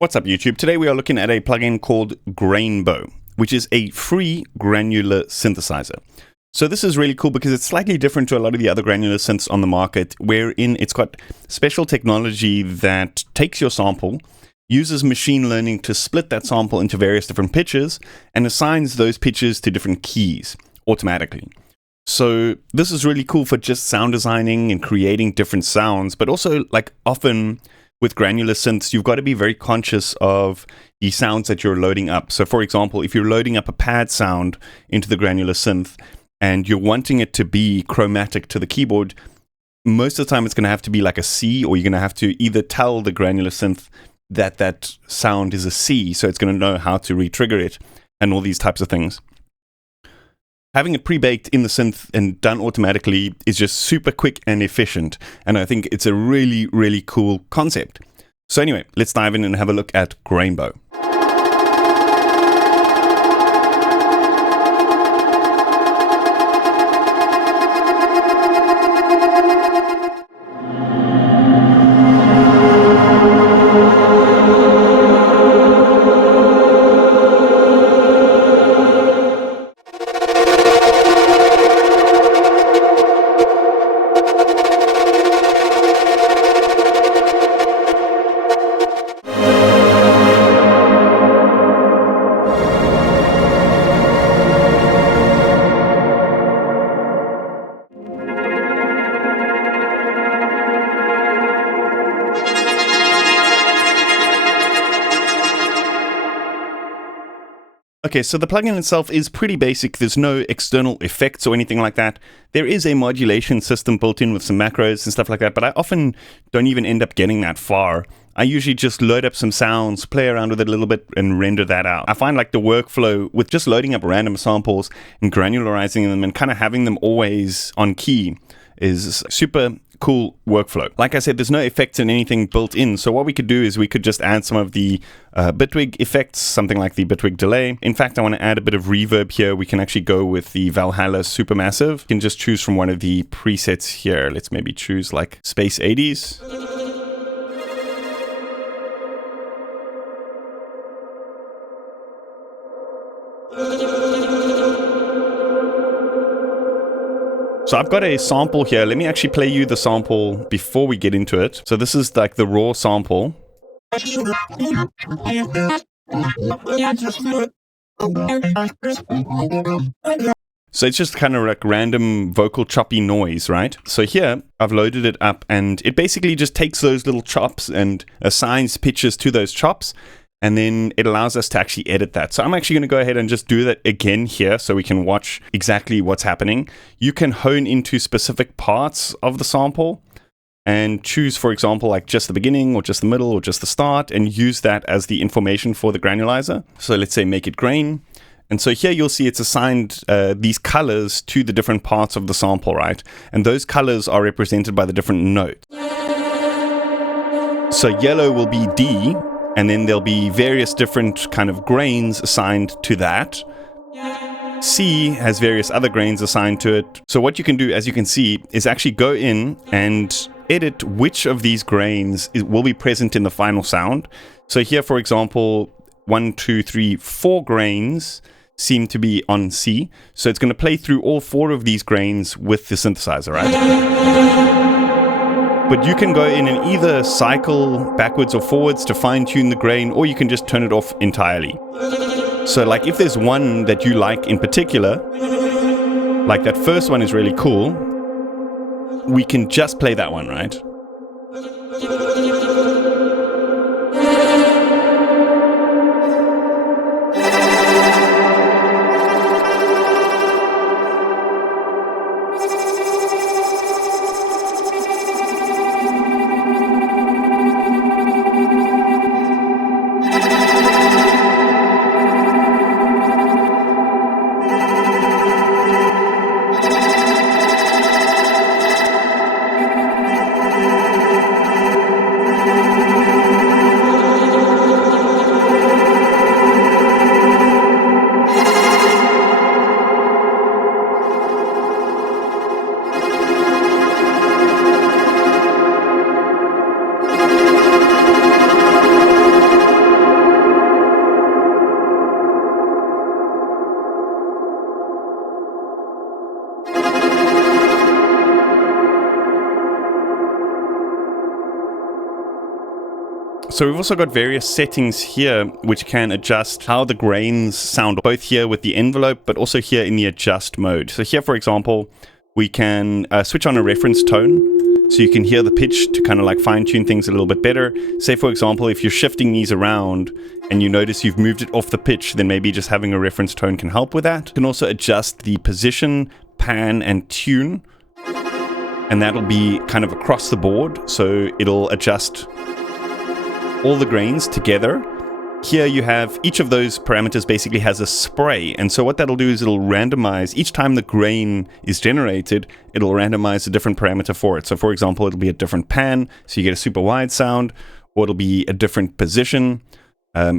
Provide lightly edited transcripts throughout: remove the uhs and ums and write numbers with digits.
What's up YouTube? Today we are looking at a plugin called gRainbow, which is a free granular synthesizer. So this is really cool because it's slightly different to a lot of the other granular synths on the market, wherein it's got special technology that takes your sample, uses machine learning to split that sample into various different pitches, and assigns those pitches to different keys automatically. So this is really cool for just sound designing and creating different sounds, but also like often with granular synths, you've got to be very conscious of the sounds that you're loading up. So for example, if you're loading up a pad sound into the granular synth and you're wanting it to be chromatic to the keyboard, most of the time it's going to have to be like a C, or you're going to have to either tell the granular synth that that sound is a C, so it's going to know how to re-trigger it and all these types of things. Having it pre-baked in the synth and done automatically is just super quick and efficient. And I think it's a really, really cool concept. So anyway, let's dive in and have a look at gRainbow. Okay, so the plugin itself is pretty basic. There's no external effects or anything like that. There is a modulation system built in with some macros and stuff like that, but I often don't even end up getting that far. I usually just load up some sounds, play around with it a little bit, and render that out. I find like the workflow with just loading up random samples and granularizing them and kind of having them always on key is super cool workflow. Like I said, there's no effects and anything built in. So what we could do is we could just add some of the Bitwig effects, something like the Bitwig delay. In fact, I want to add a bit of reverb here. We can actually go with the Valhalla Supermassive. You can just choose from one of the presets here. Let's maybe choose like Space 80s. So I've got a sample here. Let me actually play you the sample before we get into it. So this is like the raw sample. So it's just kind of like random vocal choppy noise, right? So here I've loaded it up and it basically just takes those little chops and assigns pitches to those chops. And then it allows us to actually edit that. So I'm actually going to go ahead and just do that again here so we can watch exactly what's happening. You can hone into specific parts of the sample and choose, for example, like just the beginning or just the middle or just the start, and use that as the information for the granulizer. So let's say make it grain. And so here you'll see it's assigned these colors to the different parts of the sample, right? And those colors are represented by the different notes. So yellow will be D, and then there'll be various different kind of grains assigned to that. C has various other grains assigned to it. So what you can do, as you can see, is actually go in and edit which of these grains will be present in the final sound. So here, for example, 1, 2, 3, 4 grains seem to be on C. So it's going to play through all 4 of these grains with the synthesizer, right? But you can go in and either cycle backwards or forwards to fine-tune the grain, or you can just turn it off entirely. So like if there's one that you like in particular, like that first one is really cool, we can just play that one, right? So we've also got various settings here which can adjust how the grains sound, both here with the envelope, but also here in the adjust mode. So here, for example, we can switch on a reference tone, so you can hear the pitch to kind of like fine-tune things a little bit better. Say, for example, if you're shifting these around and you notice you've moved it off the pitch, then maybe just having a reference tone can help with that. You can also adjust the position, pan, and tune, and that'll be kind of across the board, so it'll adjust all the grains together. Here you have each of those parameters basically has a spray, and so what that'll do is it'll randomize each time the grain is generated. It'll randomize a different parameter for it. So for example, it'll be a different pan, so you get a super wide sound, or it'll be a different position.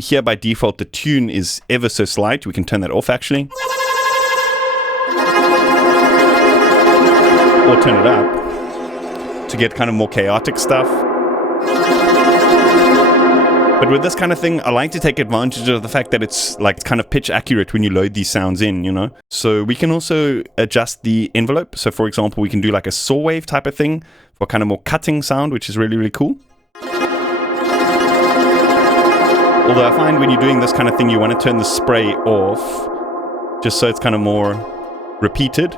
Here by default the tune is ever so slight. We can turn that off actually, or turn it up to get kind of more chaotic stuff. But with this kind of thing, I like to take advantage of the fact that it's like kind of pitch accurate when you load these sounds in, you know? So we can also adjust the envelope. So for example, we can do like a saw wave type of thing for kind of more cutting sound, which is really, really cool. Although I find when you're doing this kind of thing, you want to turn the spray off, just so it's kind of more repeated.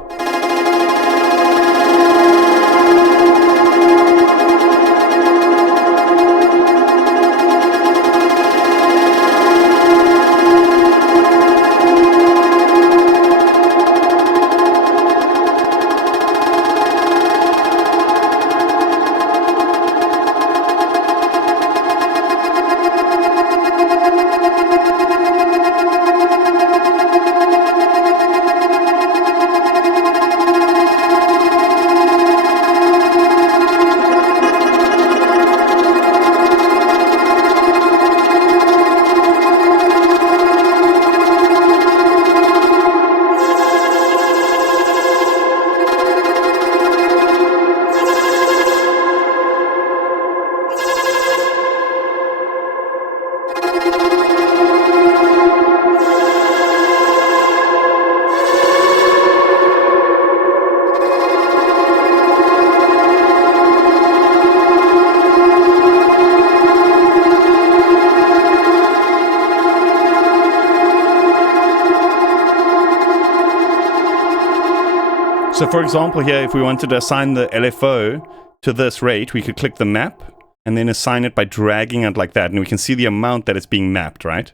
So for example here, if we wanted to assign the LFO to this rate, we could click the map and then assign it by dragging it like that, and we can see the amount that it's being mapped, right?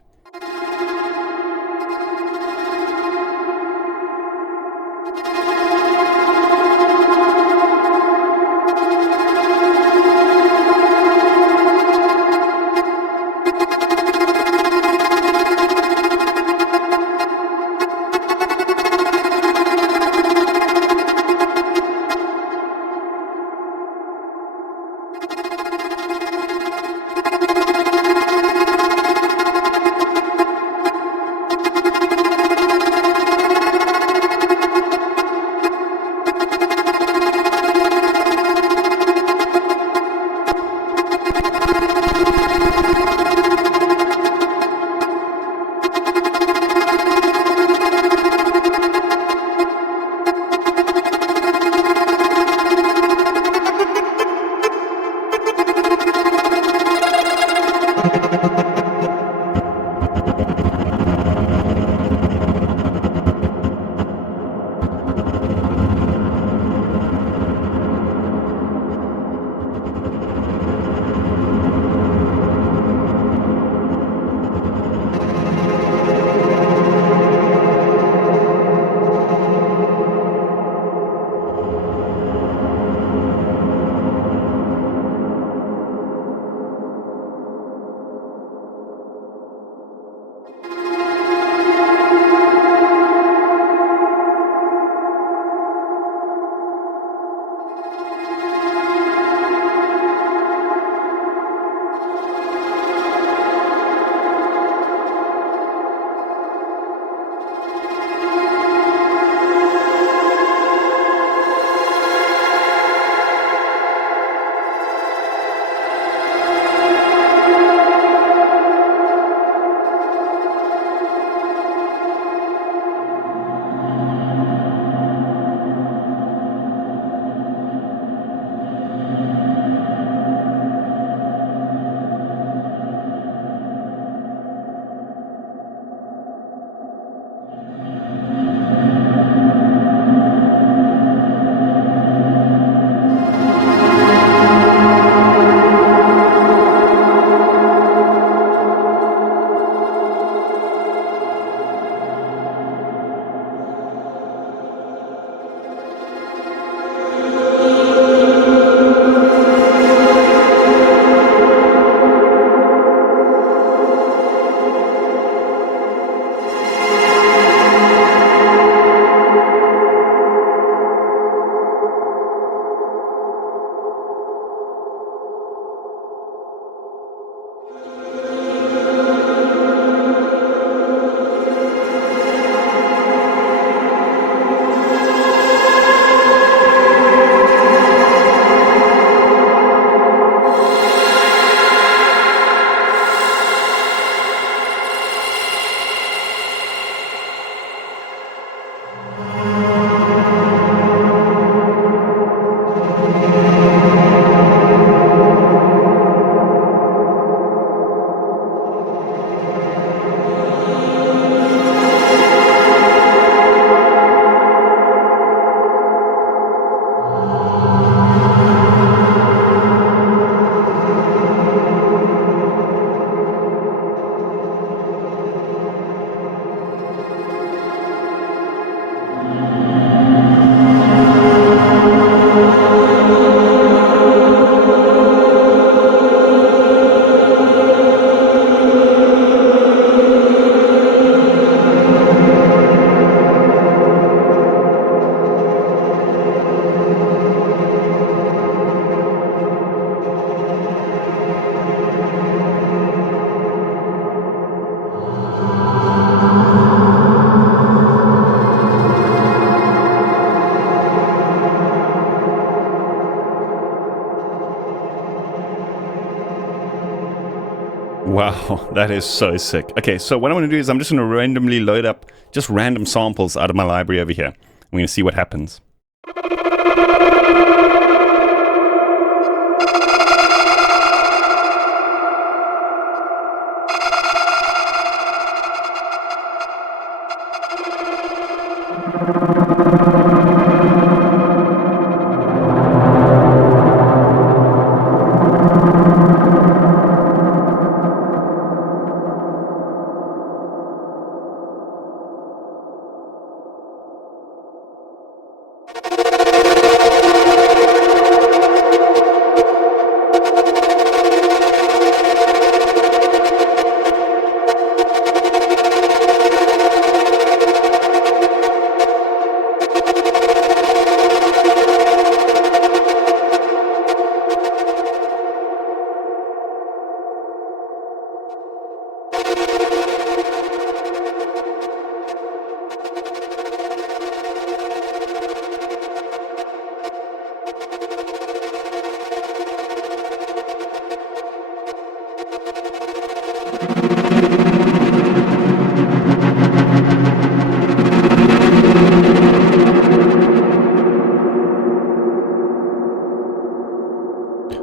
Wow, that is so sick. Okay, so what I'm going to do is I'm just going to randomly load up just random samples out of my library over here. We're going to see what happens.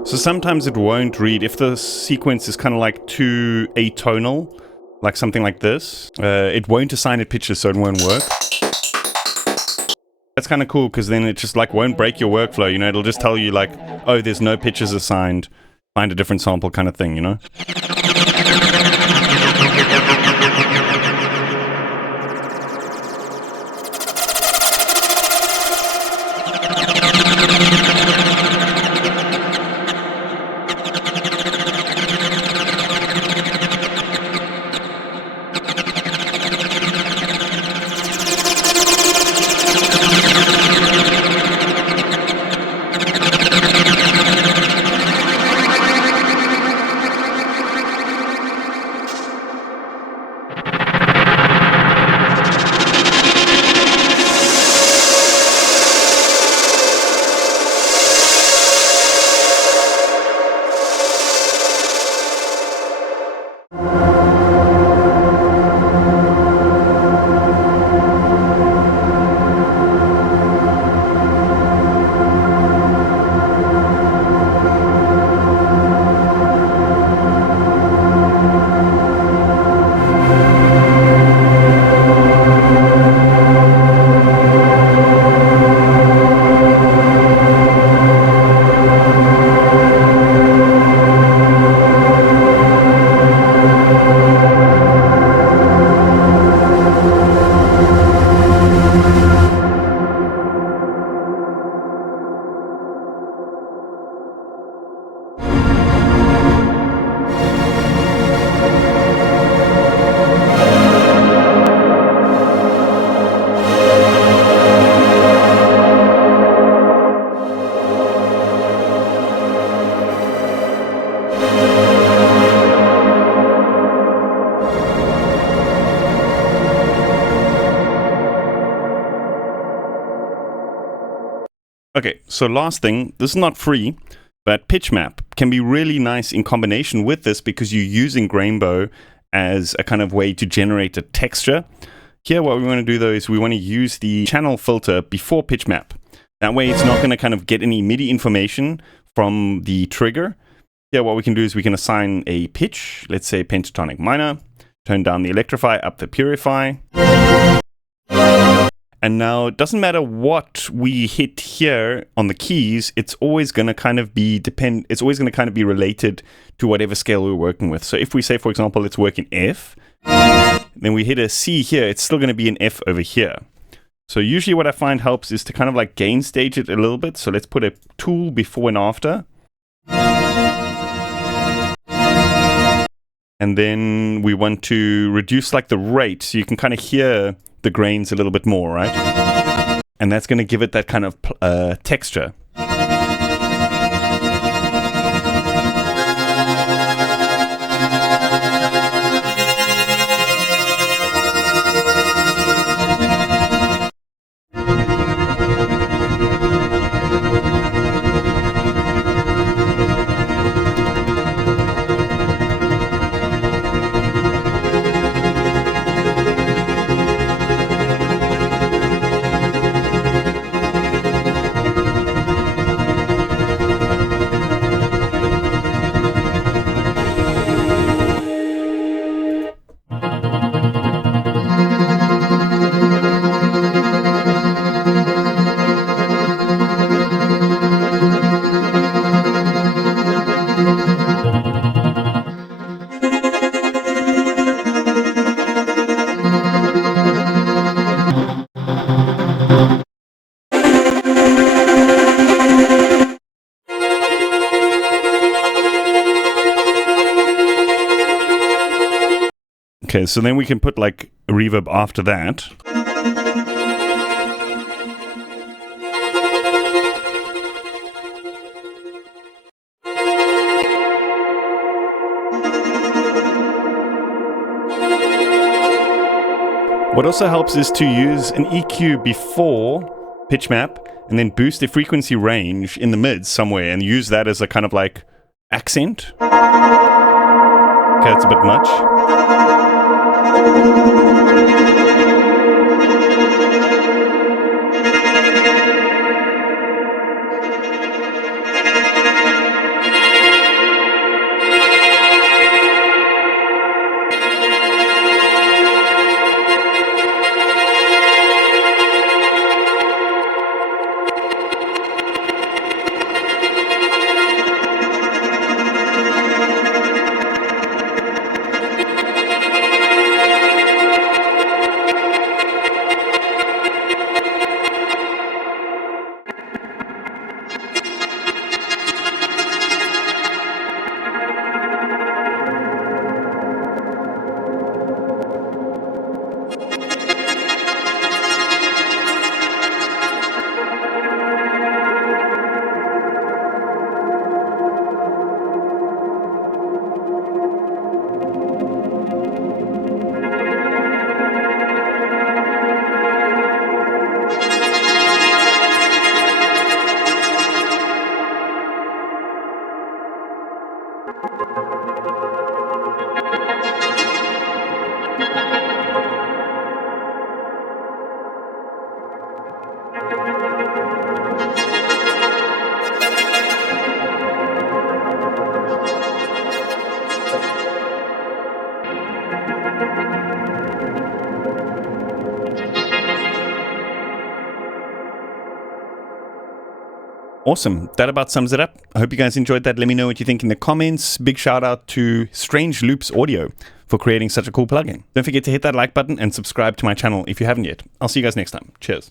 So sometimes it won't read if the sequence is kind of like too atonal, like something like this. It won't assign it pitches, so it won't work. That's kind of cool because then it just like won't break your workflow. You know, it'll just tell you like, oh, there's no pitches assigned. Find a different sample kind of thing. You know. Okay, so last thing, this is not free, but pitch map can be really nice in combination with this because you're using Grainbow as a kind of way to generate a texture. Here, what we want to do though is we want to use the channel filter before pitch map. That way it's not going to kind of get any MIDI information from the trigger. Here, what we can do is we can assign a pitch, let's say pentatonic minor, turn down the electrify, up the purify. And now it doesn't matter what we hit here on the keys, it's always going to kind of be it's always going to kind of be related to whatever scale we're working with. So if we say, for example, let's work in F, then we hit a C here, it's still going to be an F over here. So usually what I find helps is to kind of like gain stage it a little bit. So let's put a tool before and after. And then we want to reduce like the rate so you can kind of hear the grains a little bit more, right? And that's going to give it that kind of texture. Okay, so then we can put like a reverb after that. What also helps is to use an EQ before pitch map and then boost the frequency range in the mids somewhere and use that as a kind of like accent. Okay, that's a bit much. Awesome. That about sums it up. I hope you guys enjoyed that. Let me know what you think in the comments. Big shout out to Strange Loops Audio for creating such a cool plugin. Don't forget to hit that like button and subscribe to my channel if you haven't yet. I'll see you guys next time. Cheers.